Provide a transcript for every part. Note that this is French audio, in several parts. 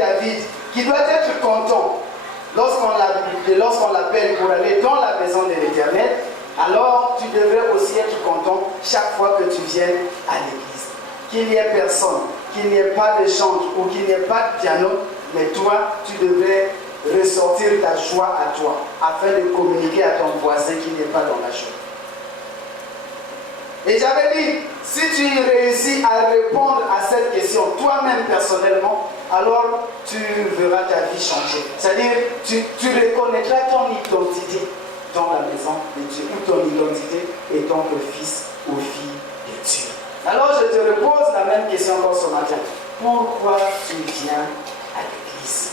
David, qui doit être content lorsqu'on l'appelle pour aller dans la maison de l'Éternel, alors tu devrais aussi être content chaque fois que tu viens à l'église. Qu'il n'y ait personne, qu'il n'y ait pas de chant ou qu'il n'y ait pas de piano, mais toi, tu devrais ressortir ta joie à toi, afin de communiquer à ton voisin qui n'est pas dans la joie. Et j'avais dit, si tu réussis à répondre à cette question toi-même personnellement, alors tu verras ta vie changer. C'est-à-dire, tu reconnaîtras ton identité dans la maison de Dieu, ou ton identité étant le fils ou fille de Dieu. Alors je te repose la même question encore ce matin. Pourquoi tu viens à l'église?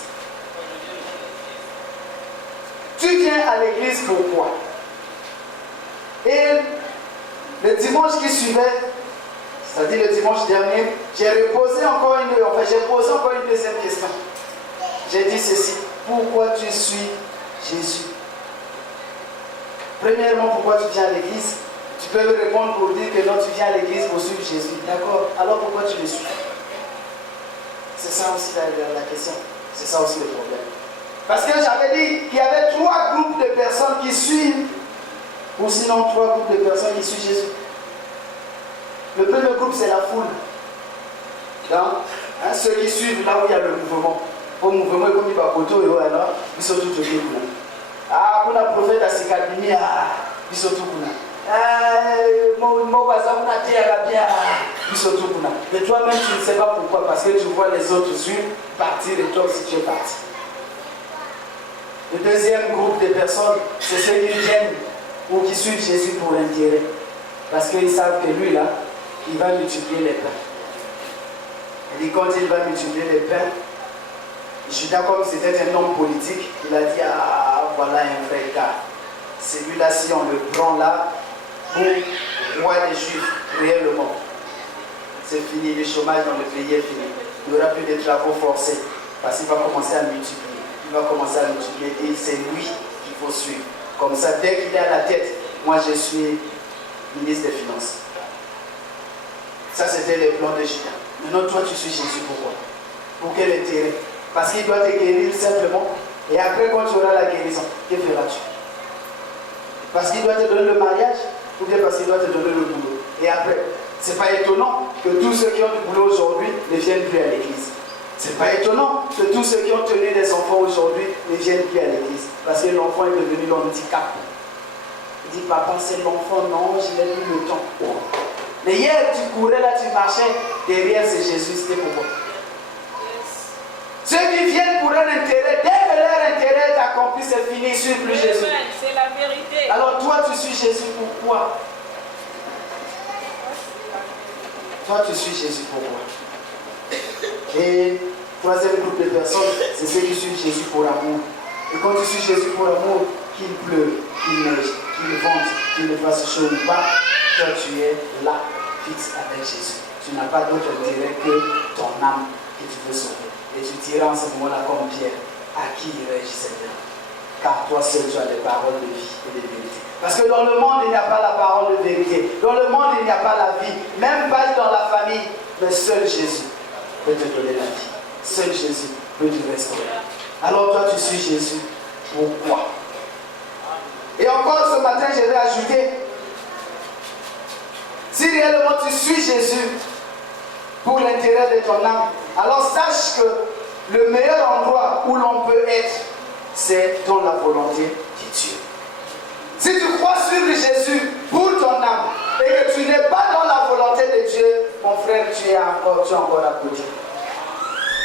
Tu viens à l'église pourquoi? Et le dimanche qui suivait, c'est-à-dire le dimanche dernier, j'ai posé encore une deuxième question. J'ai dit ceci: pourquoi tu suis Jésus? Premièrement, pourquoi tu viens à l'église? Tu peux me répondre pour dire que non, tu viens à l'église pour suivre Jésus. D'accord, alors pourquoi tu le suis? C'est ça aussi la question. C'est ça aussi le problème. Parce que j'avais dit qu'il y avait 3 groupes de personnes qui suivent, ou sinon 3 groupes de personnes qui suivent Jésus. Le premier groupe, c'est la foule. Ceux qui suivent là où il y a le mouvement. Au mouvement, comme il va poto, ils sont tous ok. Ah, pour la prophète à Sikabini, ils sont tous là. Mon voisin, on a dit bien, ils sont tous là. Et toi-même, tu ne sais pas pourquoi, parce que tu vois les autres suivre, partir et toi aussi tu es parti. Le deuxième groupe de personnes, c'est ceux qui viennent ou qui suivent Jésus pour l'intérêt. Parce qu'ils savent que lui, là, il va multiplier les pains. Et dit, quand il va multiplier les pains, Judas, comme c'était un homme politique, il a dit, ah, voilà un vrai gars. Celui-là, si on le prend là, pour roi des Juifs, réellement, c'est fini, le chômage dans le pays est fini. Il n'y aura plus de travaux forcés, parce qu'il va commencer à multiplier. Il va commencer à multiplier et c'est lui qu'il faut suivre. Comme ça, dès qu'il est à la tête, moi je suis ministre des Finances. Ça, c'était le plan de Judas. Maintenant, toi, tu suis Jésus. Pourquoi? Pour quel intérêt? Parce qu'il doit te guérir simplement. Et après, quand tu auras la guérison, que feras-tu? Parce qu'il doit te donner le mariage ou bien parce qu'il doit te donner le boulot? Et après, ce n'est pas étonnant que tous ceux qui ont du boulot aujourd'hui ne viennent plus à l'église. Ce n'est pas étonnant que tous ceux qui ont tenu des enfants aujourd'hui ne viennent plus à l'église. Parce que l'enfant est devenu l'handicap. Il dit, papa, c'est l'enfant. Non, je n'ai plus le temps. Mais hier, tu courais là, tu marchais. Derrière, c'est Jésus. C'était pourquoi? Ceux qui viennent pour un intérêt, dès que leur intérêt est accompli, c'est fini, ils ne suivent plus Jésus. C'est la vérité. Alors toi, tu suis Jésus pourquoi? Toi, tu suis Jésus pourquoi? Et troisième groupe de personnes, c'est ceux qui suivent Jésus pour l'amour. Et quand tu suis Jésus pour l'amour, qu'il pleuve, qu'il neige, qu'il vente, qu'il ne fasse chaud ou pas, toi tu es là, fixe avec Jésus. Tu n'as pas d'autre intérêt que ton âme que tu veux sauver. Et tu diras en ce moment-là comme Pierre, à qui irai-je, Seigneur? Car toi seul tu as des paroles de vie et de vérité. Parce que dans le monde il n'y a pas la parole de vérité. Dans le monde il n'y a pas la vie. Même pas dans la famille. Mais seul Jésus peut te donner la vie. Seul Jésus peut te restaurer. Alors toi tu suis Jésus. Pourquoi? Et encore ce matin je vais ajouter, si réellement tu suis Jésus pour l'intérêt de ton âme, alors sache que le meilleur endroit où l'on peut être, c'est dans la volonté de Dieu. Si tu crois suivre Jésus pour ton âme et que tu n'es pas dans la volonté de Dieu, mon frère, tu es encore à côté.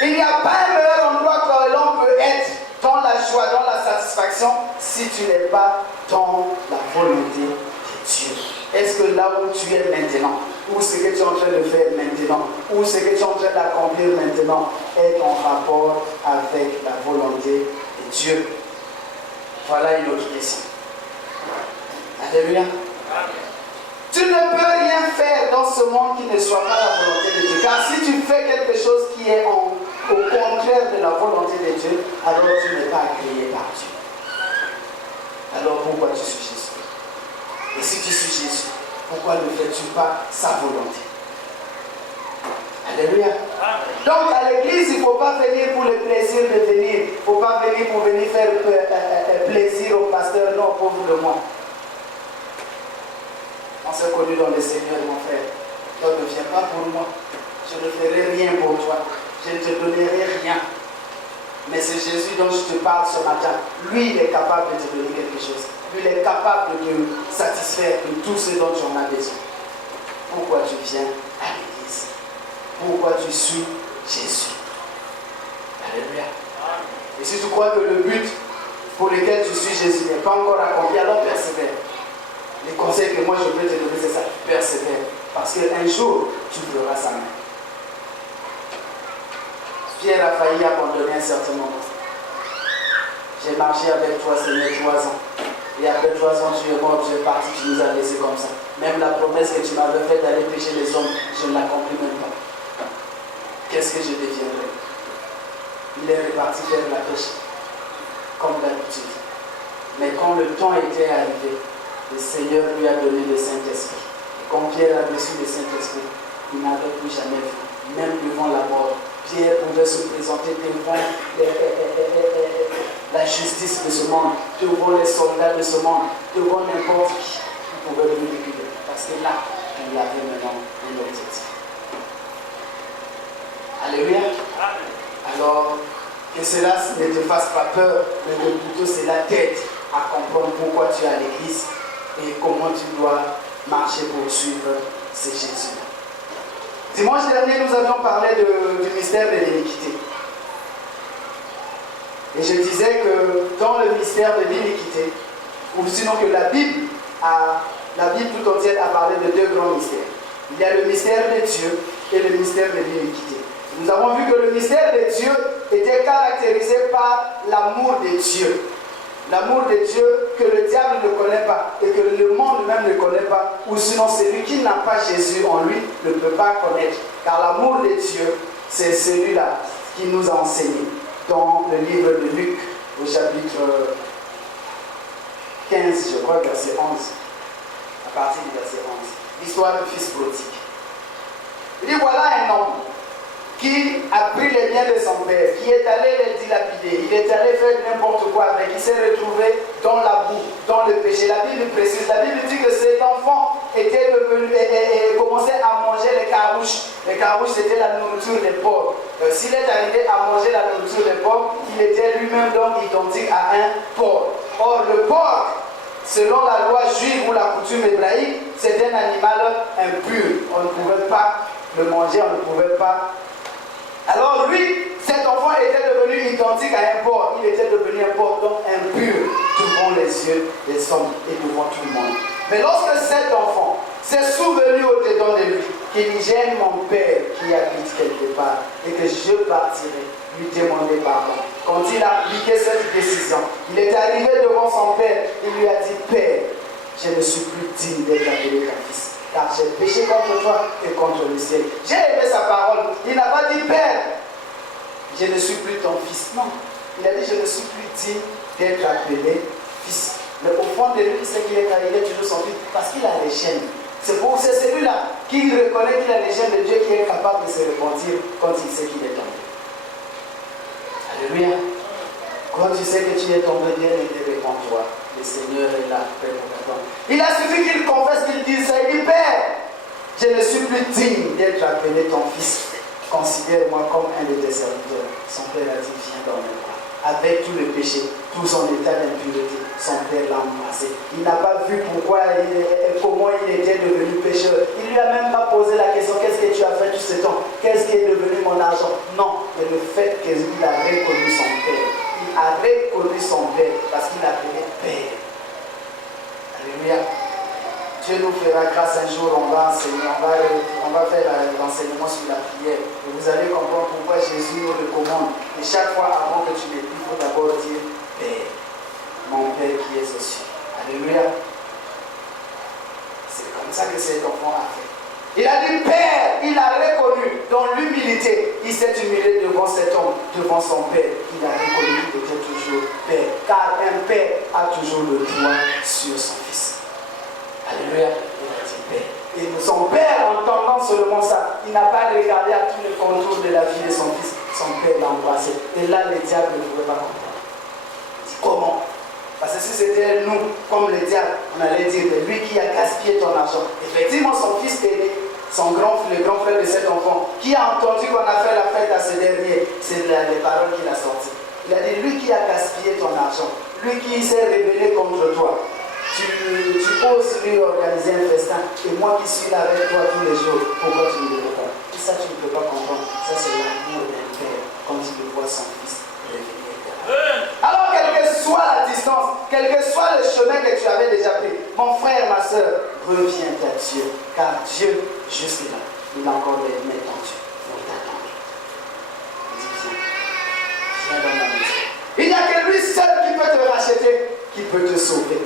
Il n'y a pas un meilleur endroit où l'on peut être dans la joie, dans la satisfaction, si tu n'es pas dans la volonté de Dieu. Est-ce que là où tu es maintenant, ou ce que tu es en train de faire maintenant, ou ce que tu es en train d'accomplir maintenant, est en rapport avec la volonté de Dieu? Voilà une autre question. Alléluia. Tu ne peux rien faire dans ce monde qui ne soit pas la volonté de Dieu. Car si tu fais quelque chose qui est au contraire de la volonté de Dieu, alors tu n'es pas agréé par Dieu. Alors pourquoi tu suis Jésus? Et si tu suis Jésus, pourquoi ne fais-tu pas sa volonté? Alléluia. Donc à l'église, il ne faut pas venir pour les plaisir de venir. Il ne faut pas venir pour venir faire plaisir au pasteur. Non, pauvre de moi. On s'est connu dans le Seigneur, mon frère. Donc ne viens pas pour moi. Je ne ferai rien pour toi. Je ne te donnerai rien. Mais c'est Jésus dont je te parle ce matin. Lui, il est capable de te donner quelque chose. Lui, il est capable de te satisfaire de tout ce dont tu en as besoin. Pourquoi tu viens à l'église? Pourquoi tu suis Jésus? Alléluia. Et si tu crois que le but pour lequel tu suis Jésus n'est pas encore accompli, alors persévère. Les conseils que moi je peux te donner, c'est ça. Persévère. Parce qu'un jour, tu verras sa main. Pierre a failli abandonner un certain moment. J'ai marché avec toi, Seigneur, 3 ans. Et après 3 ans, tu es mort, tu es parti, tu nous as laissés comme ça. Même la promesse que tu m'avais faite d'aller pêcher les hommes, je ne l'accomplis même pas. Qu'est-ce que je deviendrai? Il est reparti faire la pêche, comme d'habitude. Mais quand le temps était arrivé, le Seigneur lui a donné le Saint-Esprit. Et quand Pierre a reçu le Saint-Esprit, il n'avait plus jamais vu, même devant la mort. Pierre pouvait se présenter devant la justice de ce monde, devant les soldats de ce monde, devant n'importe qui. Il pouvait le reculer. Parce que là, il avait maintenant un objectif. Alléluia. Alors, que cela ne te fasse pas peur, mais que plutôt cela t'aide à comprendre pourquoi tu es à l'église et comment tu dois marcher pour suivre ce Jésus. Dimanche dernier, nous avions parlé du mystère de l'iniquité. Et je disais que dans le mystère de l'iniquité, ou sinon que la Bible tout entière a parlé de 2 grands mystères. Il y a le mystère de Dieu et le mystère de l'iniquité. Nous avons vu que le mystère de Dieu était caractérisé par l'amour de Dieu. L'amour de Dieu que le diable ne connaît pas et que le monde même ne connaît pas, ou sinon celui qui n'a pas Jésus en lui ne peut pas connaître. Car l'amour de Dieu, c'est celui-là qui nous a enseigné dans le livre de Luc, au chapitre 15, je crois, verset 11. À partir du verset 11. L'histoire du fils prodigue. Il dit, voilà un homme qui a pris les biens de son père, qui est allé les dilapider, il est allé faire n'importe quoi avec, il s'est retrouvé dans la boue, dans le péché. La Bible précise, la Bible dit que cet enfant était devenu et commençait à manger les carouches. Les carouches, c'était la nourriture des porcs. S'il est arrivé à manger la nourriture des porcs, il était lui-même donc identique à un porc. Or, le porc, selon la loi juive ou la coutume hébraïque, c'est un animal impur. On ne pouvait pas le manger, on ne pouvait pas. Alors lui, cet enfant était devenu identique à un porc. Il était devenu un porc donc impur devant les yeux des hommes et devant tout le monde. Mais lorsque cet enfant s'est souvenu au-dedans de lui qu'il gêne mon père qui habite quelque part et que je partirai lui demander pardon. Quand il a appliqué cette décision, il est arrivé devant son père. Il lui a dit, Père, je ne suis plus digne d'être appelé ton fils. Car j'ai péché contre toi et contre le ciel. J'ai aimé sa parole. Il n'a pas dit, Père, je ne suis plus ton fils. Non. Il a dit, je ne suis plus digne d'être appelé fils. Mais au fond de lui, il sait qu'il est toujours son fils parce qu'il a les chaînes. C'est celui-là qui reconnaît qu'il a les chaînes de Dieu qui est capable de se repentir quand il sait qu'il est tombé. Alléluia. Quand tu sais que tu es tombé, bien aidé, réponds-toi. Le Seigneur est là, prêt pour t'attendre. Il a suffi qu'il confesse, qu'il dise ça. Il dit, Père, je ne suis plus digne d'être appelé ton fils. Considère-moi comme un de tes serviteurs. Son père a dit, viens dans mes bras. Avec tout le péché, tout son état d'impureté, son père l'a embrassé. Il n'a pas vu comment il était devenu pécheur. Il ne lui a même pas posé la question, qu'est-ce que tu as fait tout ce temps? Qu'est-ce qui est devenu mon argent? Non, mais le fait qu'il a reconnu son père. Il a reconnu son père parce qu'il l'appelait Père. Alléluia. Dieu nous fera grâce un jour, on va enseigner, on va faire l'enseignement sur la prière. Et vous allez comprendre pourquoi Jésus nous recommande. Et chaque fois avant que tu les pries, il faut d'abord dire Père, mon Père qui est aux cieux. Alléluia. C'est comme ça que cet enfant a fait. Il a dit Père, il a reconnu dans l'humilité, il s'est humilié devant cet homme, devant son Père. Il a reconnu qu'il était toujours Père, car un Père a toujours le droit sur son Fils. Alléluia, il a dit Père. Et son Père, entendant seulement ça, il n'a pas regardé à tous les contours de la vie de son Fils. son père l'a embrassé. Et là, le diable ne pouvait pas comprendre. Il dit comment? Parce que si c'était nous, comme le diable, on allait dire, lui qui a gaspillé ton argent. Effectivement, son fils aîné, le grand frère de cet enfant, qui a entendu qu'on a fait la fête à ce dernier, c'est les paroles qu'il a sorties. Il a dit, lui qui a gaspillé ton argent, lui qui s'est rebellé contre toi, tu oses lui organiser un festin, et moi qui suis là avec toi tous les jours, pourquoi tu ne le veux pas? Et ça, tu ne peux pas comprendre. Ça, c'est l'amour d'un père quand il voit son fils revenir. Alors, quelle que soit la distance, quel que soit le chemin que tu avais déjà pris, mon frère, ma soeur, reviens à Dieu, car Dieu, juste là, il a encore les mains tendues pour t'attendre. Dis, viens dans ma maison. Il n'y a que lui seul qui peut te racheter, qui peut te sauver.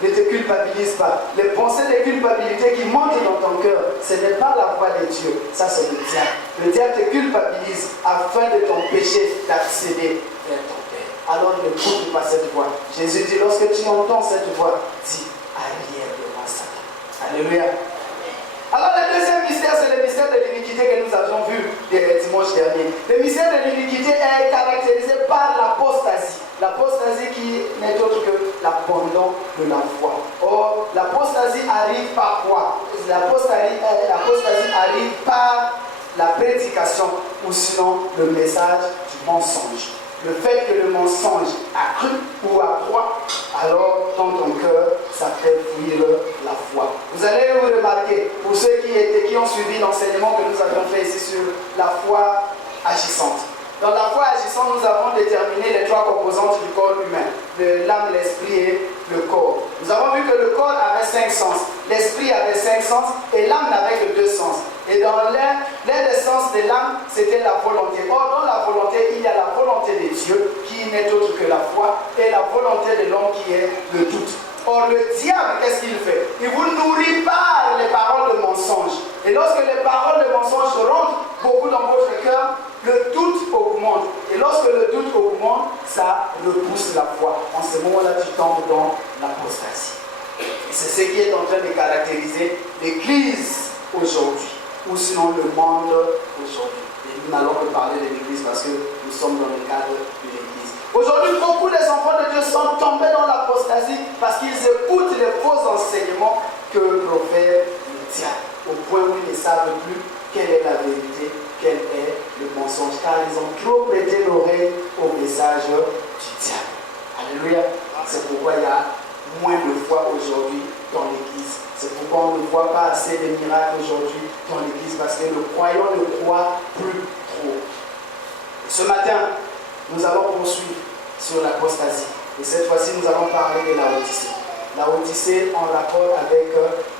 Ne te culpabilise pas. Les pensées de culpabilité qui montent dans ton cœur, ce n'est pas la voix de Dieu. Ça, c'est le diable. Le diable te culpabilise afin de t'empêcher d'accéder vers ton Père. Alors n'écoute pas cette voix. Jésus dit, lorsque tu entends cette voix, dis, arrière devant Satan. Alléluia. Alors le deuxième mystère, c'est le mystère de l'iniquité que nous avions vu dimanche dernier. Le mystère de l'iniquité est caractérisé par l'apostasie. L'apostasie qui n'est autre que l'abandon de la foi. Or, l'apostasie arrive par quoi? L'apostasie arrive par la prédication ou sinon le message du mensonge. Le fait que le mensonge accrue ou accroît, alors dans ton cœur, ça fait fuir la foi. Vous allez vous remarquer, pour ceux qui ont suivi l'enseignement que nous avions fait ici sur la foi agissante. Dans la foi agissante, nous avons déterminé les trois composantes du corps humain, l'âme, l'esprit et le corps. Nous avons vu que le corps avait 5 sens, l'esprit avait 5 sens et l'âme n'avait que 2 sens. Et dans l'un des sens de l'âme, c'était la volonté. Or, dans la volonté, il y a la volonté de Dieu, qui n'est autre que la foi, et la volonté de l'homme qui est le doute. Or, le diable, qu'est-ce qu'il fait? Il vous nourrit par les paroles de mensonge. Et lorsque les paroles de mensonge rentrent beaucoup dans votre cœur, le doute augmente. Et lorsque le doute augmente, ça repousse la foi. En ce moment-là, tu tombes dans l'apostasie. Et c'est ce qui est en train de caractériser l'Église aujourd'hui, ou sinon le monde aujourd'hui. Et nous n'allons pas parler de l'Église parce que nous sommes dans le cadre de l'Église. Aujourd'hui, beaucoup des enfants de Dieu sont tombés dans l'apostasie parce qu'ils écoutent les faux enseignements que profère le diable, au point où ils ne savent plus quelle est la vérité, quel est le mensonge, car ils ont trop prêté l'oreille au message du diable. Alléluia. C'est pourquoi il y a moins de foi aujourd'hui dans l'Église. C'est pourquoi on ne voit pas assez de miracles aujourd'hui dans l'Église, parce que le croyant ne croit plus trop. Et ce matin, nous allons poursuivre sur l'apostasie. Et cette fois-ci, nous allons parler de la Odyssée. La Odyssée en rapport avec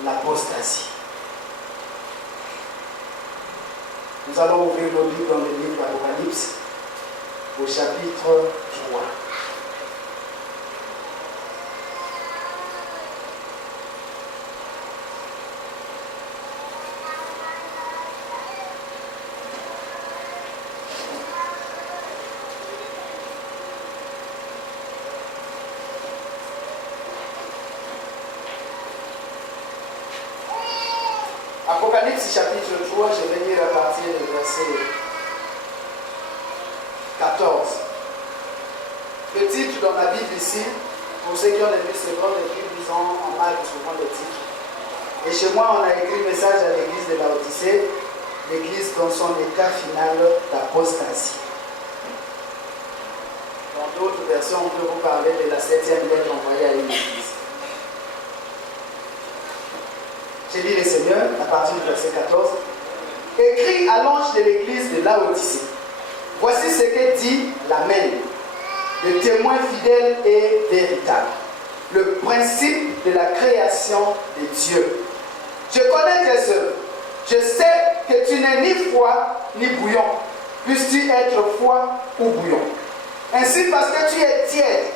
l'apostasie. Nous allons ouvrir nos livres dans le livre d'Apocalypse, au chapitre 3. Apocalypse chapitre 3, je vais lire à partir du verset 14. Le titre dans la Bible ici, pour ceux qui ont les secondes, les Bibles, ils ont en marque souvent le titre. Et chez moi, on a écrit message à l'église de la Odyssée, l'église dans son état final d'apostasie. Dans d'autres versions, on peut vous parler de la 7e lettre envoyée à une église. J'ai dit le Seigneur, à partir du verset 14, écrit à l'ange de l'église de Laodicée. Voici ce que dit l'Amen, le témoin fidèle et véritable, le principe de la création de Dieu. Je connais tes œuvres. Je sais que tu n'es ni froid ni bouillon. Puisses-tu être froid ou bouillon? Ainsi, parce que tu es tiède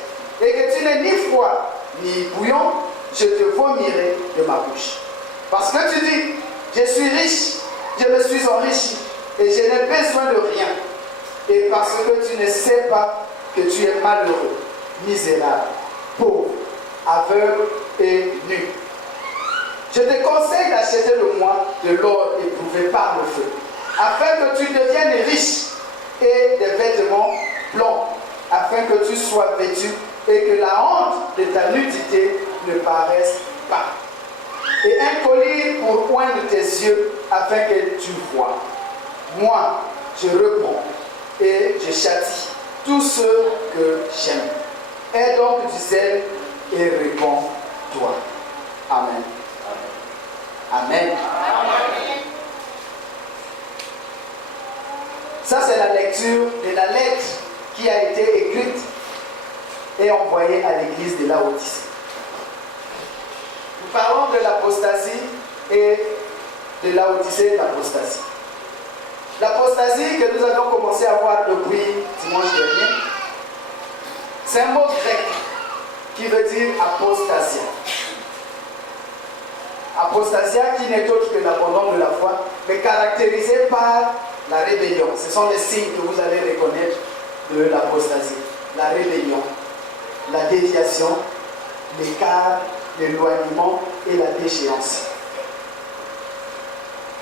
et que tu n'es ni froid ni bouillon, je te vomirai de ma bouche. Parce que tu dis, je suis riche, je me suis enrichi et je n'ai besoin de rien. Et parce que tu ne sais pas que tu es malheureux, misérable, pauvre, aveugle et nu. Je te conseille d'acheter de moi de l'or éprouvé par le feu, afin que tu deviennes riche, et des vêtements blancs, afin que tu sois vêtu et que la honte de ta nudité ne paraisse pas. Et un collier pour oindre tes yeux, afin que tu vois. Moi, je reprends et je châtie tous ceux que j'aime. Aie donc du zèle et réponds-toi. Amen. Amen. Amen. Ça, c'est la lecture de la lettre qui a été écrite et envoyée à l'église de Laodicée. Nous parlons de l'apostasie et de Laodicée et de l'apostasie. L'apostasie que nous avons commencé à voir depuis dimanche dernier, c'est un mot grec qui veut dire apostasia. Apostasia qui n'est autre que l'abandon de la foi, mais caractérisé par la rébellion. Ce sont les signes que vous allez reconnaître de l'apostasie. La rébellion, la déviation, l'écart, l'éloignement et la déchéance.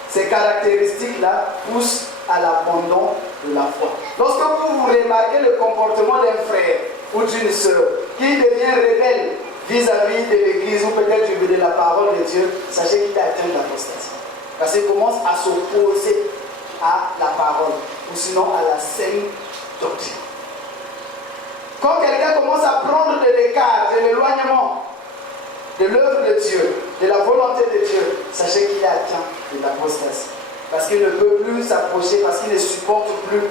Ces caractéristiques-là poussent à l'abandon de la foi. Lorsque vous remarquez le comportement d'un frère ou d'une sœur qui devient rebelle vis-à-vis de l'église ou peut-être de la parole de Dieu, sachez qu'il a atteint l'apostasie. Parce qu'il commence à s'opposer à la parole ou sinon à la saine doctrine. Quand quelqu'un commence à prendre de l'écart, de l'éloignement de l'œuvre de Dieu, de la volonté de Dieu, sachez qu'il a atteint de l'apostasie. Parce qu'il ne peut plus s'approcher, parce qu'il ne supporte plus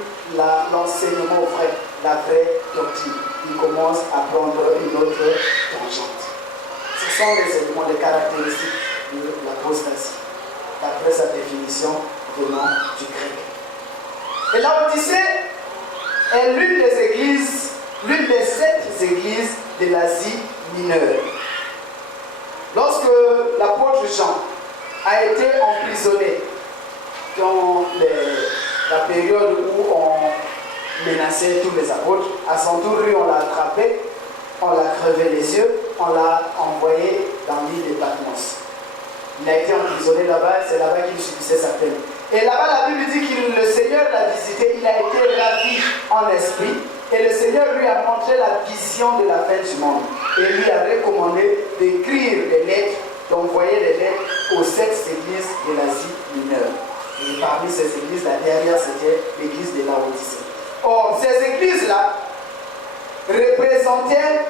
l'enseignement vrai, la vraie doctrine. Il commence à prendre une autre tangente. Ce sont les éléments, les caractéristiques de l'apostasie, d'après sa définition venant du grec. Et Laodicée est l'une des églises, l'une des 7 églises de l'Asie mineure. Lorsque l'apôtre Jean a été emprisonné dans la période où on menaçait tous les apôtres, à son tour, lui, on l'a attrapé, on l'a crevé les yeux, on l'a envoyé dans l'île de Patmos. Il a été emprisonné là-bas, c'est là-bas qu'il subissait sa peine. Et là-bas, la Bible dit que le Seigneur l'a visité, il a été ravi en esprit, et le Seigneur lui a montré la vision de la fin du monde, et lui a recommandé d'écrire des lettres, d'envoyer des lettres aux 7 églises de l'Asie mineure. Et parmi ces églises, la dernière, c'était l'église de Laodicée. Or, ces églises-là représentaient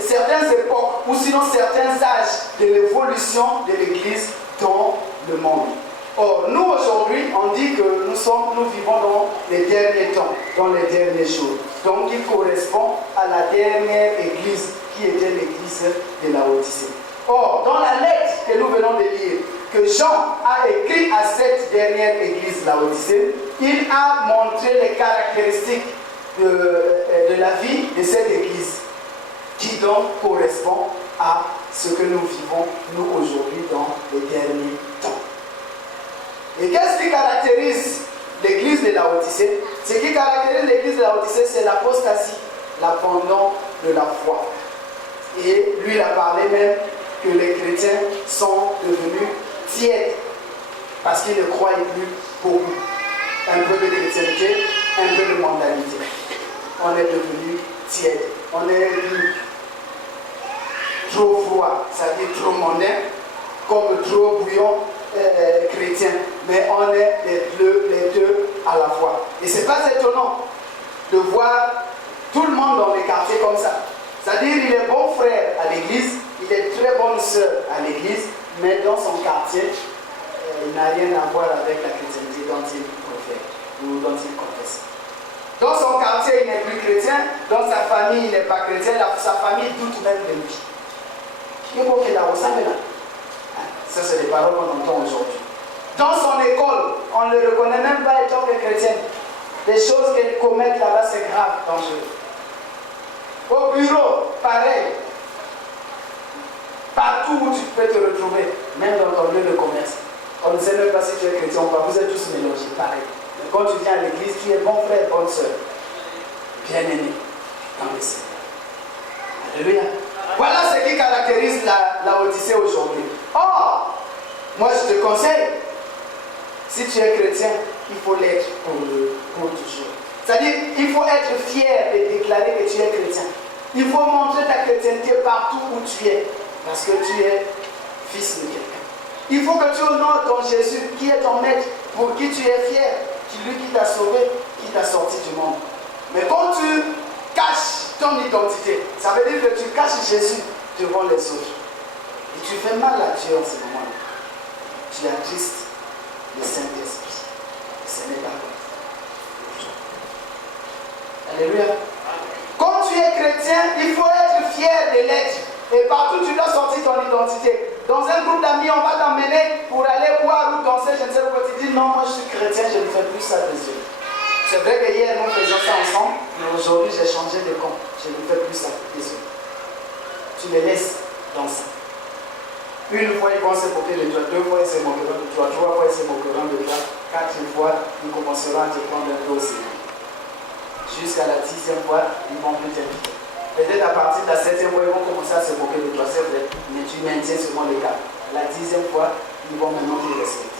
certaines époques, ou sinon certains âges de l'évolution de l'église dans le monde. Or, nous aujourd'hui, on dit que nous vivons dans les derniers temps, dans les derniers jours. Donc, il correspond à la dernière église qui était l'église de Laodicée. Or, dans la lettre que nous venons de lire, que Jean a écrit à cette dernière église Laodicée, il a montré les caractéristiques de la vie de cette église, qui donc correspond à ce que nous vivons, nous, aujourd'hui, dans les derniers temps. Et qu'est-ce qui caractérise l'église de Laodicée? Ce qui caractérise l'église de Laodicée, c'est l'apostasie, l'abandon de la foi. Et lui, il a parlé même que les chrétiens sont devenus tièdes parce qu'ils ne croient plus beaucoup. Un peu de chrétienté, un peu de mentalité. On est devenu tiède. On est devenu trop froid, ça veut dire trop mondain, comme trop bouillon chrétien. Mais on est les deux à la fois. Et ce n'est pas étonnant de voir tout le monde dans les quartiers comme ça. C'est-à-dire il est bon frère à l'église, il est très bonne sœur à l'église, mais dans son quartier, il n'a rien à voir avec la chrétienté dont il profère ou dont il confesse. Dans son quartier, il n'est plus chrétien, dans sa famille, il n'est pas chrétien, sa famille doute même de lui. Ça, c'est les paroles qu'on entend aujourd'hui. Dans son école, on ne le reconnaît même pas étant que chrétien. Les choses qu'elle commettent là-bas, c'est grave, dangereux. Au bureau, pareil. Partout où tu peux te retrouver, même dans ton lieu de commerce. On ne sait même pas si tu es chrétien ou pas, vous êtes tous mélangés, pareil. Mais quand tu viens à l'église, tu es bon frère, bonne soeur. Bien-aimé dans le Seigneur. Alléluia. Voilà ce qui caractérise la Odyssée aujourd'hui. Or, moi je te conseille, Si tu es chrétien, il faut l'être pour toujours. C'est-à-dire, il faut être fier et déclarer que tu es chrétien. Il faut montrer ta chrétienté partout où tu es, parce que tu es fils de quelqu'un. Il faut que tu honores ton Jésus, qui est ton maître, pour qui tu es fier, lui qui t'a sauvé, qui t'a sorti du monde. Mais quand tu caches ton identité, ça veut dire que tu caches Jésus devant les autres. Et tu fais mal à Dieu en ce moment-là. Tu attristes le Saint-Esprit. Ce n'est pas bon. Alléluia. Quand tu es chrétien, il faut être fier de l'être. Et partout, tu dois sortir ton identité. Dans un groupe d'amis, on va t'emmener pour aller boire ou danser, je ne sais pas quoi. Tu dis non, moi je suis chrétien, je ne fais plus ça de Dieu. C'est vrai que hier, nous faisions ça ensemble, mais aujourd'hui, j'ai changé de camp. Je ne fais plus ça de Dieu. Tu les laisses danser. Une fois, ils vont se moquer de toi. Deux fois, ils se moqueront de toi. Trois fois, ils se moqueront de toi. Quatre fois, ils commenceront à te prendre un peu au sérieux. Jusqu'à la 10e fois, ils vont plus t'inviter. Peut-être à partir de la 7e fois, ils vont commencer à se moquer de toi, c'est vrai, mais tu maintiens seulement le cap. La 10e fois, ils vont maintenant te respecter.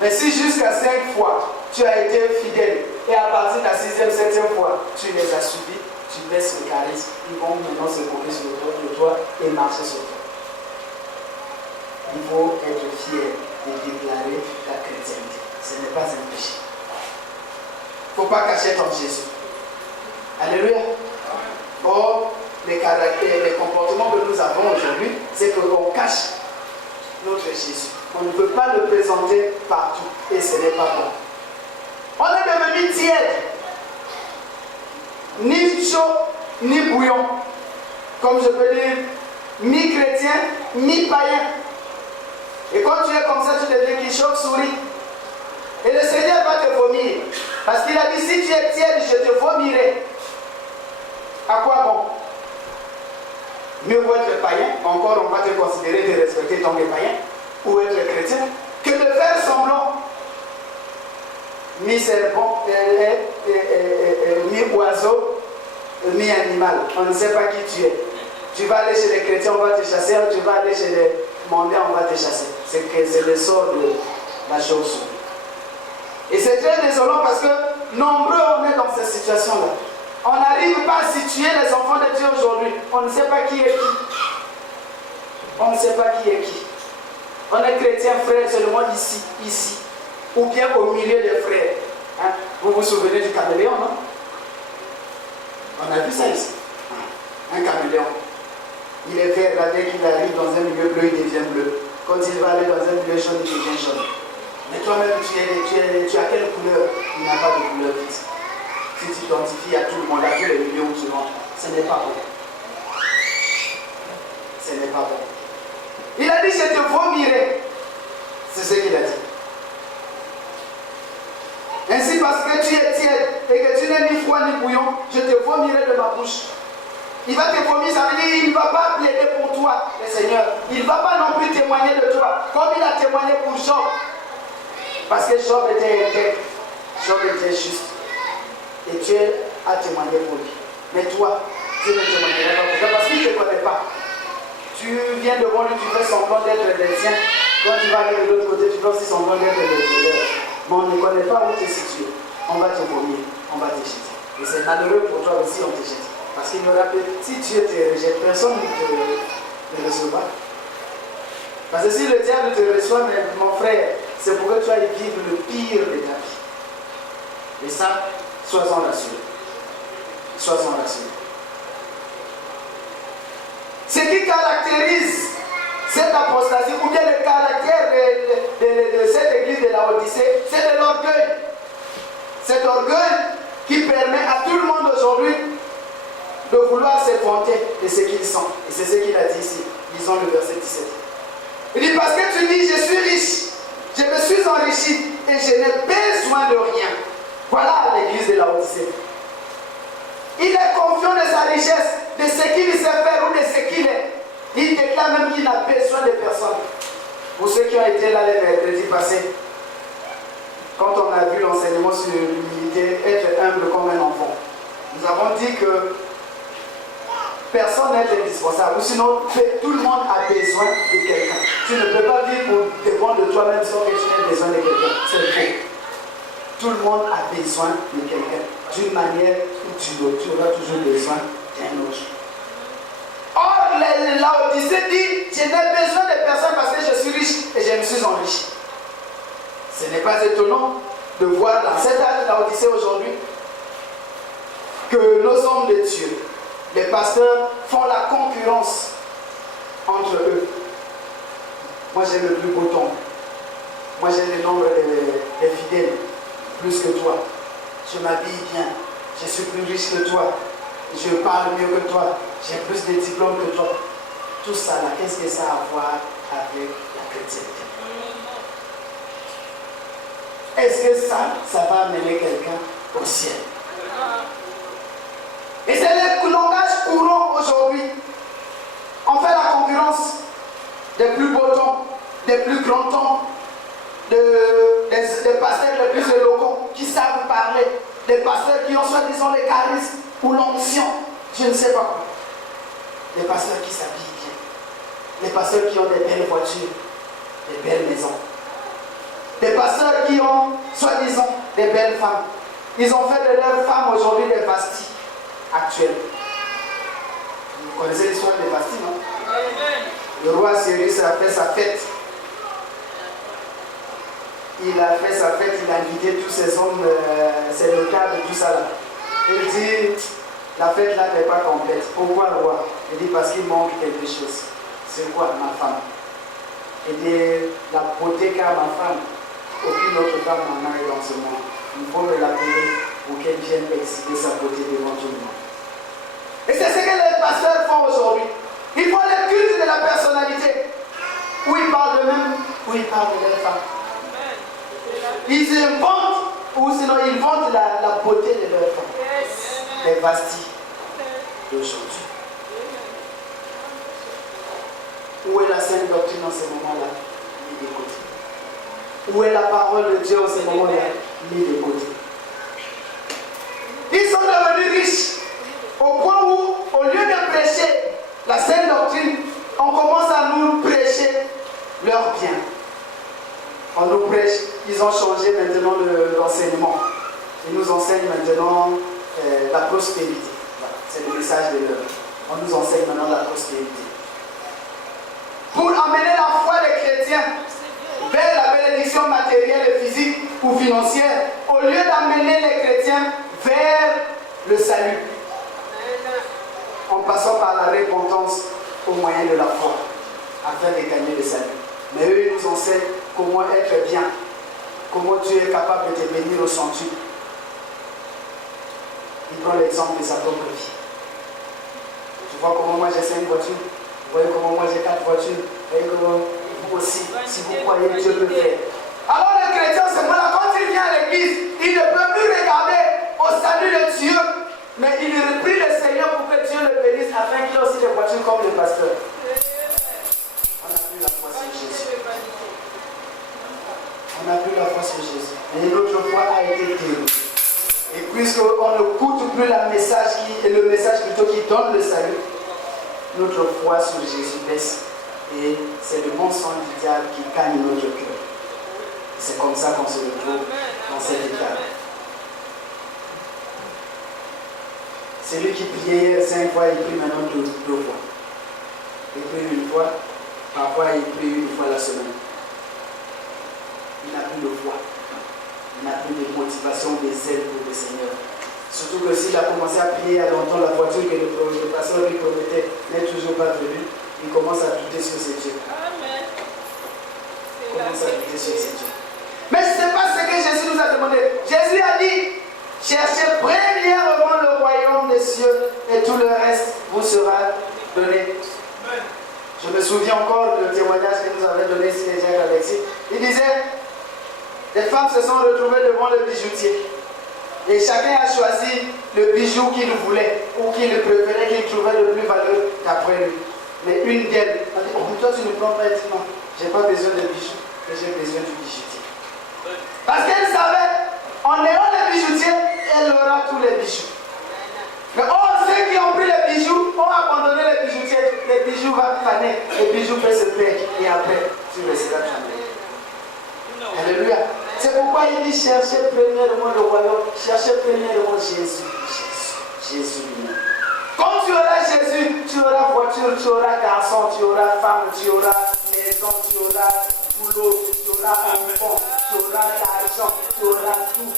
Mais si jusqu'à 5 fois, tu as été fidèle, et à partir de la 6e, 7e fois, tu les as suivis, tu laisses le charisme, ils vont maintenant se moquer sur toi et marcher sur toi. Il faut être fier de déclarer ta chrétienté. Ce n'est pas un péché. Il ne faut pas cacher ton Jésus. Alléluia. Or, les caractères, les comportements que nous avons aujourd'hui, c'est qu'on cache notre Jésus. On ne peut pas le présenter partout et ce n'est pas bon. On est devenu tiède, ni chaud, ni bouillon. Comme je peux dire, mi-chrétien, mi-païen. Et quand tu es comme ça, tu deviens qui chauve-souris. Et le Seigneur va te vomir. Parce qu'il a dit, si tu es tiède, je te vomirai. À quoi bon? Mieux vaut être païen, encore on va te considérer de respecter ton païen, ou être chrétien, que de faire semblant. Mi-serpent, mi-oiseau, mi-animal. On ne sait pas qui tu es. Tu vas aller chez les chrétiens, on va te chasser, ou tu vas aller chez les mendiants, on va te chasser. C'est le sort de la chose. Et c'est très désolant parce que nombreux on est dans cette situation-là. On n'arrive pas à situer les enfants de Dieu aujourd'hui. On ne sait pas qui est qui. On ne sait pas qui est qui. On est chrétien frère seulement ici. Ou bien au milieu des frères. Hein? Vous vous souvenez du caméléon, non? On a vu ça ici. Un caméléon. Il est vert, là, dès qu'il arrive dans un milieu bleu, il devient bleu. Quand il va aller dans un milieu jaune, il devient jaune. Mais toi-même, tu as quelle couleur? Il n'a pas de couleur fixe. Tu t'identifies à tout le monde, à tous les milieux où tu rentres. Ce n'est pas bon. Ce n'est pas bon. Il a dit, je te vomirai. C'est ce qu'il a dit. Ainsi, parce que tu es tiède et que tu n'es ni froid ni bouillon, je te vomirai de ma bouche. Il va te vomir, ça veut dire qu'il ne va pas plaider pour toi, le Seigneur. Il ne va pas non plus témoigner de toi, comme il a témoigné pour Job. Parce que Job était intègre, Job était juste. Et Dieu a témoigné pour lui. Mais toi, Dieu ne témoignerait pas pour toi parce qu'il ne te connaît pas. Tu viens devant lui, tu fais semblant d'être le tien. Quand tu vas aller de l'autre côté, tu fais aussi semblant d'être le leur. Mais on ne connaît pas où tu es situé. On va te vomir, on va te jeter. Et c'est malheureux pour toi aussi, on te jette. Parce qu'il me rappelle, si Dieu te rejette, personne ne te recevra. Parce que si le diable te reçoit, mais mon frère, c'est pour que tu ailles vivre le pire de ta vie. Et ça, sois-en rassurés. Sois-en rassurés. Ce qui caractérise cette apostasie, ou bien le caractère de cette église de la Odyssée, c'est de l'orgueil. Cet orgueil qui permet à tout le monde aujourd'hui de vouloir se vanter de ce qu'ils sont. Et c'est ce qu'il a dit ici. Lisons le verset 17. Il dit, parce que tu dis, je suis riche, je me suis enrichi et je n'ai besoin de rien. Voilà l'église de la Odyssée. Il est confiant de sa richesse, de ce qu'il sait faire ou de ce qu'il est. Il déclare même qu'il n'a besoin de personne. Pour ceux qui ont été là les mercredis passés, quand on a vu l'enseignement sur l'humilité, être humble comme un enfant, nous avons dit que personne n'est indispensable. Ou sinon, tout le monde a besoin de quelqu'un. Tu ne peux pas vivre pour dépendre de toi-même sans que tu aies besoin de quelqu'un. C'est faux. Tout le monde a besoin de quelqu'un. D'une manière ou d'une autre. Tu auras toujours besoin d'un autre. Or, l'Odyssée dit, je n'ai besoin de personne parce que je suis riche et je me suis enrichi. Ce n'est pas étonnant de voir dans cet âge de l'Odyssée aujourd'hui que nos hommes de Dieu, les pasteurs, font la concurrence entre eux. Moi j'ai le plus beau ton. Moi j'ai le nombre de fidèles plus que toi. Je m'habille bien. Je suis plus riche que toi. Je parle mieux que toi. J'ai plus de diplômes que toi. Tout ça là, qu'est-ce que ça a à voir avec la chrétienté? Est-ce que ça va amener quelqu'un au ciel? Et c'est le langage courant aujourd'hui. On fait la concurrence des plus beaux tons, des plus grands tons, des pasteurs les plus éloquents qui savent parler, des pasteurs qui ont soi-disant les charismes ou l'onction, je ne sais pas quoi. Des pasteurs qui s'habillent bien, des pasteurs qui ont des belles voitures, des belles maisons, des pasteurs qui ont soi-disant des belles femmes. Ils ont fait de leurs femmes aujourd'hui des Vastis actuelles. Vous connaissez l'histoire des Vastis, non? Le roi Cyrus a fait sa fête. Il a fait sa fête, il a invité tous ses hommes, ses notables, tout ça là. Il dit, la fête là n'est pas complète. Pourquoi le roi? Il dit, parce qu'il manque quelque chose. C'est quoi? Ma femme. Il dit, la beauté qu'a ma femme, aucune autre femme n'en a dans ce monde. Il faut me l'appeler pour qu'elle vienne exhiber sa beauté devant tout le monde. Et c'est ce que les pasteurs font aujourd'hui. Ils font le culte de la personnalité. Où ils parlent d'eux-mêmes, où ils parlent de leur femme. Ils inventent, ou sinon ils vendent la beauté de leur femme. Les Vastis d'aujourd'hui. Où est la sainte doctrine en ce moment-là? Mis de côté. Où est la parole de Dieu en ce moment-là? Mis de côté. Ils sont devenus riches au point où, au lieu de prêcher la sainte doctrine, on commence à nous prêcher leur bien. On nous prêche, ils ont changé maintenant l'enseignement. Ils nous enseignent maintenant la prospérité. Voilà, c'est le message de l'heure. On nous enseigne maintenant la prospérité. Pour amener la foi des chrétiens vers la bénédiction matérielle et physique ou financière, au lieu d'amener les chrétiens vers le salut, en passant par la repentance au moyen de la foi, afin de gagner le salut. Mais eux, ils nous enseignent comment être bien, comment Dieu est capable de te bénir au centuple. Il prend l'exemple de sa propre vie. Tu vois comment moi j'ai 5 voitures, vous voyez comment moi j'ai 4 voitures, vous voyez comment vous aussi, si vous croyez, Dieu peut faire. Alors le chrétien, c'est moi là, quand il vient à l'église, il ne peut plus regarder au salut de Dieu, mais il prie le Seigneur pour que Dieu le bénisse afin qu'il ait aussi des voitures comme le pasteur. On n'a plus la foi sur Jésus. On n'a plus la foi sur Jésus. Et notre foi a été déroulée. Et puisqu'on ne coûte plus le message plutôt qui donne le salut, notre foi sur Jésus baisse. Et c'est le mensonge du diable qui gagne notre cœur. C'est comme ça qu'on se retrouve dans cet état. Celui qui priait 5 fois, il prie maintenant 2 fois. Il prie une fois, parfois il prie une fois la semaine. Il n'a plus de foi. Il n'a plus de motivation, de zèle pour le Seigneur. Surtout que s'il a commencé à prier à longtemps, la voiture que le pasteur lui promettait n'est toujours pas venue, il commence à douter sur ses dieux. Il commence à douter sur ses dieux. Mais ce n'est pas ce que Jésus nous a demandé. Jésus a dit, cherchez premièrement le royaume des cieux et tout le reste vous sera donné. Je me souviens encore du témoignage que nous avait donné ici Jacques Alexis. Il disait, les femmes se sont retrouvées devant le bijoutier. Et chacun a choisi le bijou qu'il voulait ou qu'il préférait, qu'il trouvait le plus valeureux d'après lui. Mais une d'elles a dit, oh, toi tu ne prends pas, elle dit non, je n'ai pas besoin de bijoux, mais j'ai besoin du bijoutier. Parce qu'elle savait, en ayant le bijoutier, elle aura tous les bijoux. Mais ceux qui ont pris les bijoux ont abandonné tu resteras tranquille. Alléluia. C'est pourquoi il dit cherchez premièrement le royaume, cherchez premièrement Jésus. Jésus lui-même. Quand tu auras Jésus, tu auras voiture, tu auras garçon, tu auras femme, tu auras maison, tu auras boulot, tu auras enfant, tu auras l'argent, tu auras tout.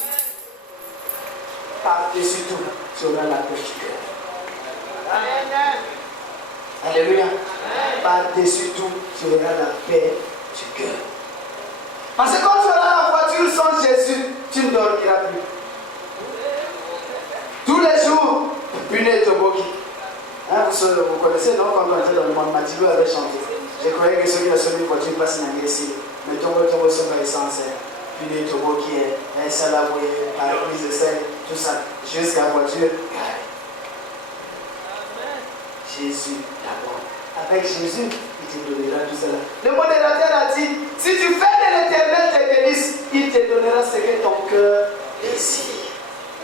Par-dessus tout, tu auras la paix du cœur. Alléluia. Par-dessus tout, tu auras la paix du cœur. Parce que quand tu auras la voiture sans Jésus, tu ne dormiras plus. Tous les jours, Punet Toboki. Hein, vous connaissez, non? Quand on était dans le monde, Mathieu avait chanté. Je croyais que ceux qui ont sonné une voiture passent dans les ici. Mais Tobo sont pas essentiels. Punet Toboki, un salaboué, un prise de sel, tout ça. Jusqu'à la voiture, Jésus d'abord. Avec Jésus, il te donnera tout cela. Le modérateur a dit, si tu fais de l'Éternel tes délices, il te donnera ce que ton cœur désire.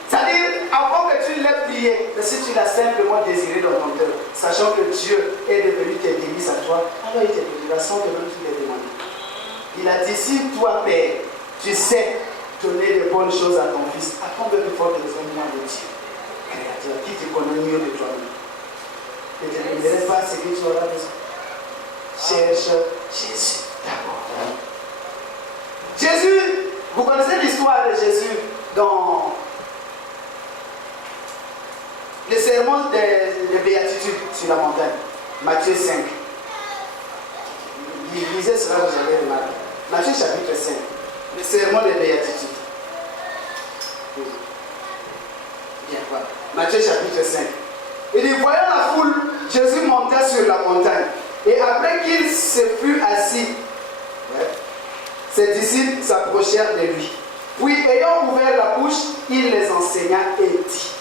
C'est-à-dire, avant que tu l'aies prié, mais si tu l'as simplement désiré dans ton cœur, sachant que Dieu est devenu tes délices à toi, alors il te donnera sans que même tu l'aies demandé. Il a dit, si toi, Père, tu sais donner de bonnes choses à ton fils, à combien de fois tu besoin de moi de Dieu, Créateur, qui te connaît mieux de toi-même. Ne te donnerai pas ce que tu auras besoin. Cherche Jésus d'abord. Jésus, vous connaissez l'histoire de Jésus dans le sermon de béatitude sur la montagne, Matthieu 5. Lisez cela, vous avez remarqué. Matthieu chapitre 5, le sermon de béatitude. Bien, voilà. Matthieu chapitre 5. Il dit, voyant la foule, Jésus monta sur la montagne. Et après qu'il se fut assis, ses disciples s'approchèrent de lui. Puis, ayant ouvert la bouche, il les enseigna et dit,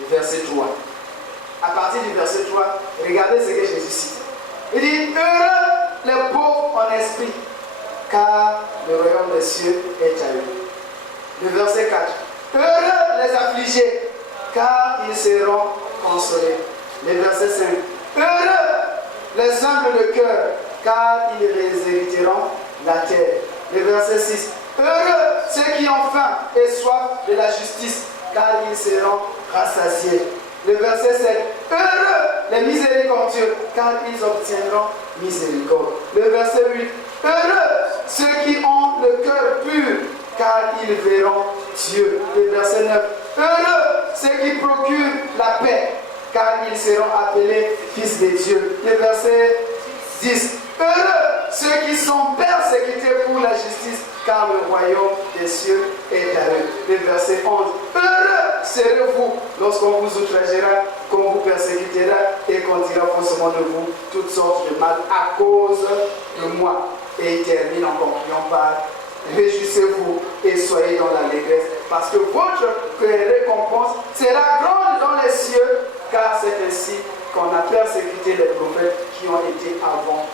le verset 3. À partir du verset 3, regardez ce que Jésus cite. Il dit, heureux les pauvres en esprit, car le royaume des cieux est à eux. Le verset 4. Heureux les affligés, car ils seront consolés. Le verset 5. Heureux les humbles de cœur, car ils hériteront la terre. Le verset 6. Heureux ceux qui ont faim et soif de la justice, car ils seront rassasiés. Le verset 7. Heureux les miséricordieux, car ils obtiendront miséricorde. Le verset 8. Heureux ceux qui ont le cœur pur, car ils verront Dieu. Le verset 9. Heureux ceux qui procurent la paix, car ils seront appelés fils de Dieu. Le verset 10. Heureux ceux qui sont persécutés pour la justice, car le royaume des cieux est à eux. Le verset 11. Heureux serez-vous lorsqu'on vous outragera, qu'on vous persécutera et qu'on dira faussement de vous toutes sortes de mal à cause de moi. Et il termine en concluant par réjouissez-vous et soyez dans l'allégresse, parce que votre récompense sera grande dans les cieux, car c'est ainsi qu'on a persécuté les prophètes qui ont été avant vous.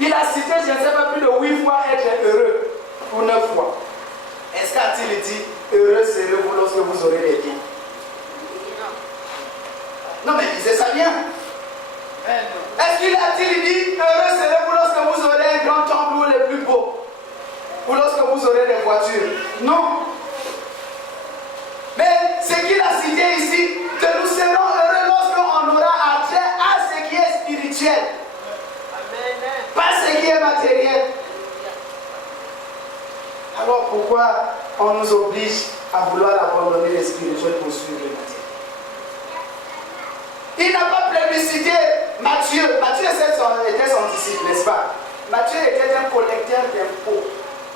Il a cité, je ne sais pas, plus de 8 fois être heureux, ou 9 fois. Est-ce qu'a-t-il dit, heureux serez-vous lorsque vous aurez les biens? Non, mais disait ça bien. Est-ce qu'il a-t-il dit, heureux serez-vous lorsque vous aurez un grand temple le plus beau? Ou lorsque vous aurez des voitures? Non. Mais ce qu'il a cité ici, que nous serons heureux lorsqu'on aura attrait à ce qui est spirituel. Pas ce qui est matériel. Alors pourquoi on nous oblige à vouloir abandonner le spirituel pour suivre le matériel? Il n'a pas plébiscité Matthieu. Matthieu était son disciple, n'est-ce pas? Matthieu était un collecteur d'impôts.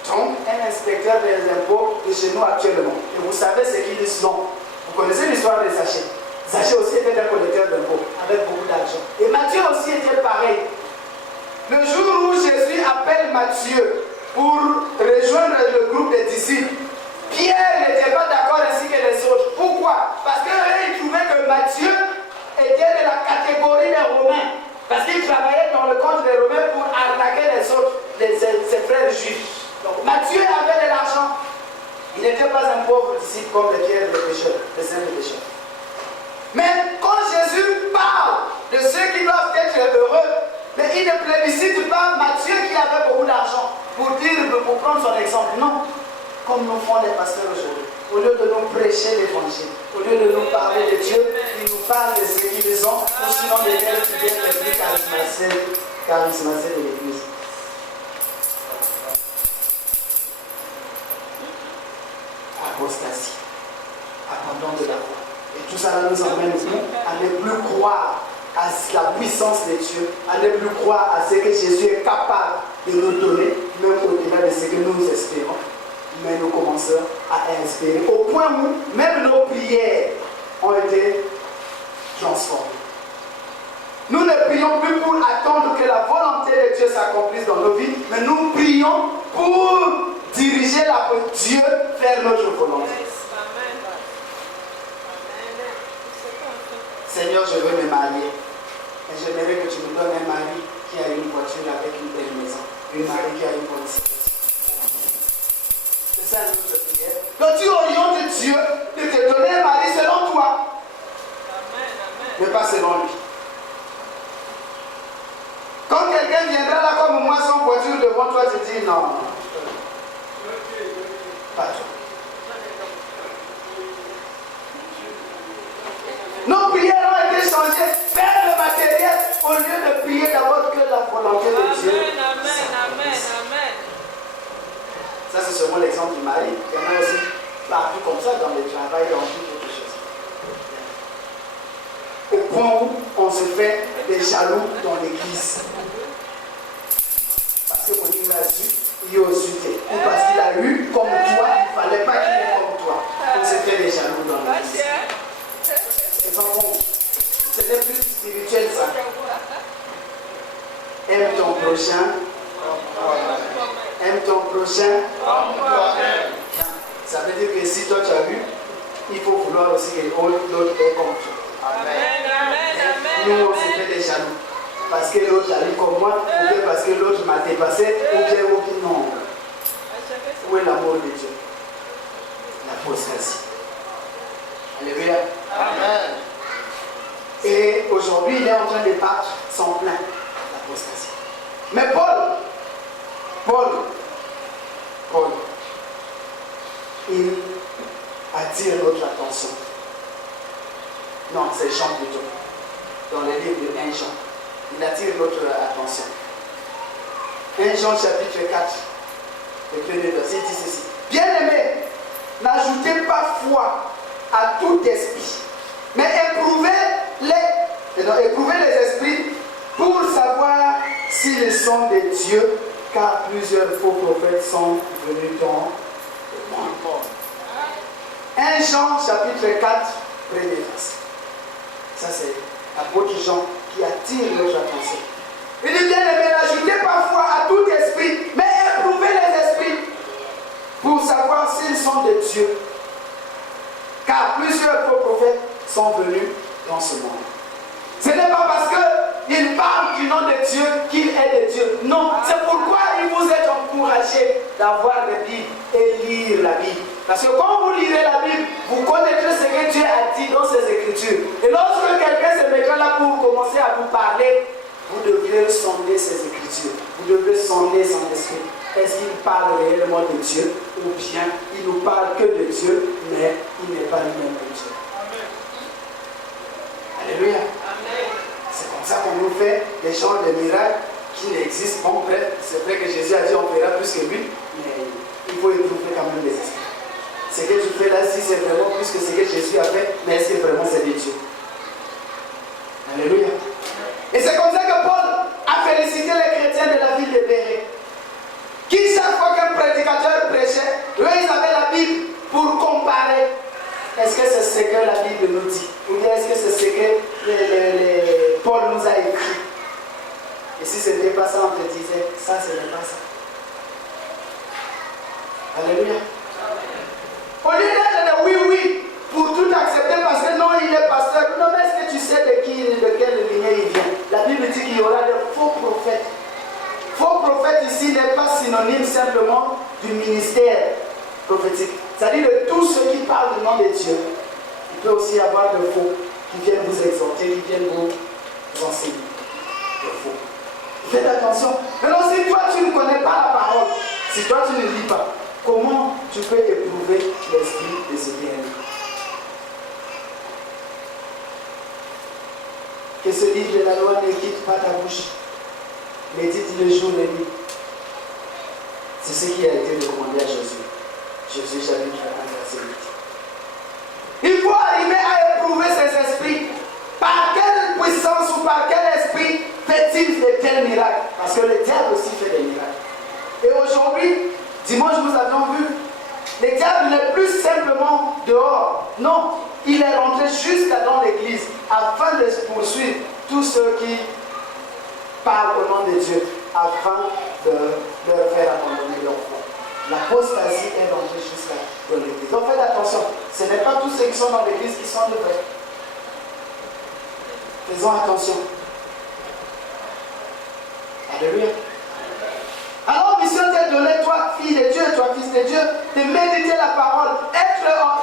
Donc, un inspecteur des impôts de chez nous actuellement. Et vous savez ce qu'ils sont. Vous connaissez l'histoire de Zachée. Zachée aussi était un collecteur d'impôts, avec beaucoup d'argent. Et Matthieu aussi était pareil. Le jour où Jésus appelle Matthieu pour rejoindre le groupe des disciples, Pierre n'était pas d'accord ainsi que les autres. Pourquoi? Parce qu'ils trouvaient que Matthieu était de la catégorie des Romains. Parce qu'il travaillait dans le compte des Romains pour arnaquer les autres, ses frères juifs. Donc Matthieu avait de l'argent. Il n'était pas un pauvre disciple comme les pierres des pécheurs, les saints des pécheurs. Mais quand Jésus parle de ceux qui doivent être heureux, Mais il ne plébiscite pas Matthieu qui avait beaucoup d'argent pour prendre son exemple. Non. Comme nous font les pasteurs aujourd'hui. Au lieu de nous prêcher l'évangile, au lieu de nous parler de Dieu, ils nous parlent de ce qu'ils ont, ou sinon desquels qui viennent les plus charismatiques de l'Église. Apostasie, abandon de la foi. Et tout ça nous emmène à ne plus croire à la puissance de Dieu, à ne plus croire à ce que Jésus est capable de nous donner, même au-delà de ce que nous espérons. Mais nous commençons à espérer au point où même nos prières ont été transformées. Nous ne prions plus pour attendre que la volonté de Dieu s'accomplisse dans nos vies, mais nous prions pour diriger Dieu vers notre volonté. Seigneur, je veux me marier. Et j'aimerais que tu me donnes un mari qui a une voiture avec une belle maison. Un mari qui a une bonne situation. C'est ça notre prière. Donc tu orientes Dieu de te donner un mari selon toi. Mais pas selon lui. Quand quelqu'un viendra là comme moi sans voiture devant toi, tu dis non. Pas toi. Nos prières ont été changées vers le matériel au lieu de prier d'abord que la volonté de Dieu. Amen. Ça, c'est seulement l'exemple du mari. Il y en a aussi partout comme ça, dans le travail, dans toutes autres choses. Au point où on se fait des jaloux dans l'église. Parce qu'on l'a su, il est au sujet. Ou parce qu'il a eu comme toi, il ne fallait pas qu'il ait comme toi. On se fait des jaloux dans l'église. C'est pas bon. C'était plus spirituel ça. Aime ton prochain. Aime ton prochain. Ça veut dire que si toi tu as vu, il faut vouloir aussi que l'autre est comme toi. Amen. Nous on se fait des jaloux. Parce que l'autre a eu comme moi, ou bien parce que l'autre m'a dépassé, ou bien non. Où est l'amour de Dieu? L'apostasie. Alléluia. Amen. Et aujourd'hui, il est en train de battre son plein, l'apostasie. Mais Paul, il attire notre attention. Non, c'est Jean plutôt. Dans le livre de 1 Jean. Il attire notre attention. 1 Jean chapitre 4, le premier verset, il dit ceci. Bien-aimés, n'ajoutez pas foi à tout esprit, mais éprouvez les esprits pour savoir s'ils sont de Dieu, car plusieurs faux prophètes sont venus dans le monde. 1 Jean chapitre 4, premier verset. Ça c'est l'apôtre Jean qui attire notre attention. Il dit bien aimé, n'ajoutez pas foi à tout esprit, mais éprouvez les esprits pour savoir s'ils sont de Dieu. Car plusieurs faux prophètes sont venus dans ce monde. Ce n'est pas parce qu'il parle du nom de Dieu qu'il est de Dieu. Non, c'est pourquoi il vous est encouragé d'avoir la Bible et lire la Bible. Parce que quand vous lirez la Bible, vous connaîtrez ce que Dieu a dit dans ses Écritures. Et lorsque quelqu'un se mettra là pour commencer à vous parler, vous devrez sonder ses Écritures. Vous devrez sonder son esprit. Est-ce qu'il parle réellement de Dieu ou bien il nous parle que de Dieu, mais il n'est pas lui-même que Dieu. Alléluia. C'est comme ça qu'on nous fait des genres de miracles qui n'existent. Bon, bref, c'est vrai que Jésus a dit on fera plus que lui, mais il faut éprouver quand même les esprits. Ce que je fais là, si c'est vraiment plus que ce que Jésus a fait, mais est-ce que vraiment c'est de Dieu? Alléluia. Et c'est comme ça que Paul a félicité les chrétiens de la ville de Bérée, qui chaque fois qu'un prédicateur prêchait, eux ils avaient la Bible pour comparer. Est-ce que c'est ce que la Bible nous dit? Ou bien est-ce que c'est ce que Paul nous a écrit? Et si ce n'était pas ça, on te disait, ça ce n'est pas ça. Alléluia. Au lieu d'être de oui, pour tout accepter parce que non, il est pasteur. Non, mais est-ce que tu sais de quelle lignée il vient? La Bible dit qu'il y aura de faux prophètes. Faux prophète ici n'est pas synonyme simplement du ministère prophétique. C'est-à-dire de tous ceux qui parlent du nom de Dieu. Il peut aussi y avoir de faux qui viennent vous exhorter, qui viennent vous enseigner. De faux. Faites attention. Maintenant, si toi tu ne connais pas la parole, si toi tu ne lis pas, comment tu peux éprouver l'esprit de ce bien? Que ce livre de la loi ne quitte pas ta bouche. Médite le jour et la nuit. C'est ce qui a été recommandé à Jésus. Jésus, chapitre 1, verset 8. Il faut arriver à éprouver ces esprits. Par quelle puissance ou par quel esprit fait-il de tels miracles? Parce que le diable aussi fait des miracles. Et aujourd'hui, dimanche, nous avions vu, le diable n'est plus simplement dehors. Non, il est rentré jusqu'à dans l'église afin de poursuivre tous ceux qui parlent au nom de Dieu, afin de leur faire abandonner leur foi. L'apostasie est rentrée jusqu'à dans l'église. Donc faites attention, ce n'est pas tous ceux qui sont dans l'église qui sont de vrais. Faisons attention. Alléluia. Alors, mission t'est donnée, toi, fille de Dieu, toi, fils de Dieu, de méditer la parole,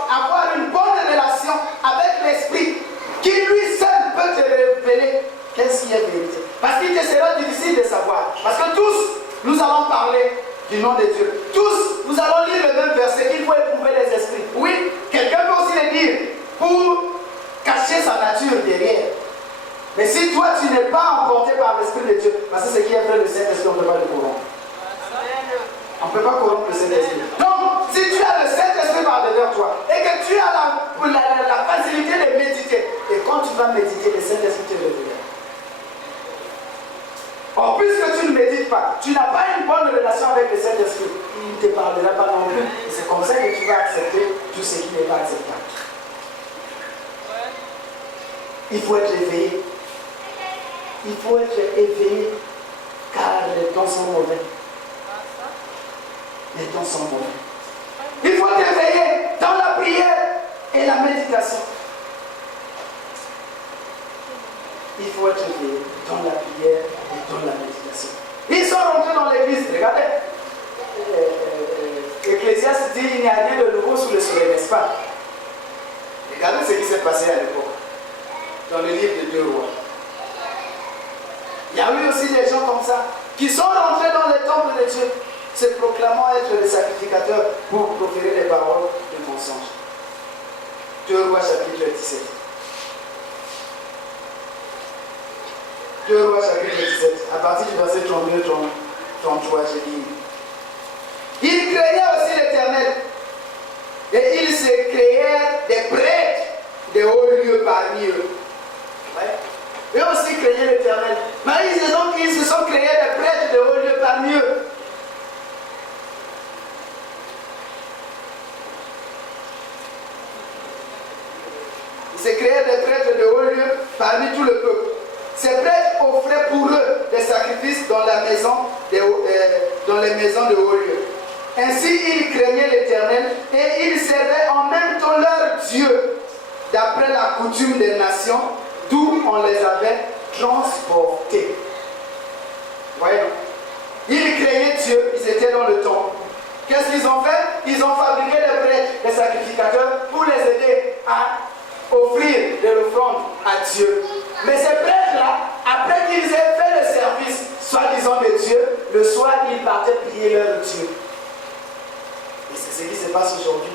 avoir une bonne relation avec l'Esprit, qui lui seul peut te révéler qu'est-ce qui est vérité. Parce qu'il te sera difficile de savoir. Parce que tous, nous allons parler du nom de Dieu. Tous, nous allons lire le même verset, qu'il faut éprouver les esprits. Oui, quelqu'un peut aussi le dire pour cacher sa nature derrière. Mais si toi, tu n'es pas emporté par l'Esprit de Dieu, parce que ce qui est vrai, le Saint-Esprit, on ne peut pas le corrompre. On ne peut pas corrompre le Saint-Esprit. Donc, si tu as le Saint-Esprit par-dedans toi, et que tu as la facilité de méditer, et quand tu vas méditer, le Saint-Esprit te révèle. Or, puisque tu ne médites pas, tu n'as pas une bonne relation avec le Saint-Esprit, il ne te parlera pas non plus. Et c'est comme ça que tu vas accepter tout ce qui n'est pas acceptable. Il faut être éveillé. Il faut être éveillé, car les temps sont mauvais. Les temps sont mauvais. Il faut t'éveiller dans la prière et la méditation. Il faut être éveillé dans la prière et dans la méditation. Ils sont rentrés dans l'église. Regardez. Ecclésiaste dit il n'y a rien de nouveau sous le soleil, n'est-ce pas? Regardez ce qui s'est passé à l'époque. Dans le livre de 2 Rois. Il y a eu aussi des gens comme ça qui sont rentrés dans le temple de Dieu, se proclamant être les sacrificateurs pour proférer des paroles de mensonge. 2 Rois chapitre 17. 2 Rois chapitre 17. À partir du verset 32, 33, j'ai dit. Ils craignaient aussi l'Éternel. Et ils se créèrent des prêtres des hauts lieux parmi eux. Ouais. Eux aussi craignaient l'Éternel. Mais ils se sont créés des prêtres de haut lieu parmi eux. Ils se créaient des prêtres de haut lieu parmi tout le peuple. Ces prêtres offraient pour eux des sacrifices dans les maisons de haut lieu. Ainsi, ils craignaient l'Éternel et ils servaient en même temps leur Dieu, d'après la coutume des nations d'où on les avait transportés. Voyez, ils craignaient Dieu, ils étaient dans le temple. Qu'est-ce qu'ils ont fait? Ils ont fabriqué des prêtres, des sacrificateurs pour les aider à offrir de l'offrande à Dieu. Mais ces prêtres-là, après qu'ils aient fait le service, soi-disant de Dieu, le soir, ils partaient prier leur Dieu. Et c'est ce qui se passe aujourd'hui.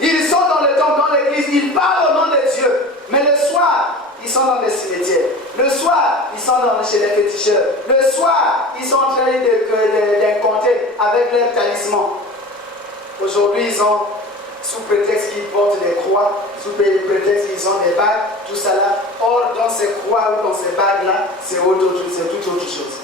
Ils sont dans le temple, dans l'église, ils parlent au nom de Dieu. Mais le soir, ils sont dans les cimetières. Le soir, ils sont chez les féticheurs. Le soir, ils sont en train d'incanter avec leurs talismans. Aujourd'hui, ils ont, sous prétexte qu'ils portent des croix, sous prétexte qu'ils ont des bagues, tout ça là. Or, dans ces croix ou dans ces bagues-là, c'est toute autre chose.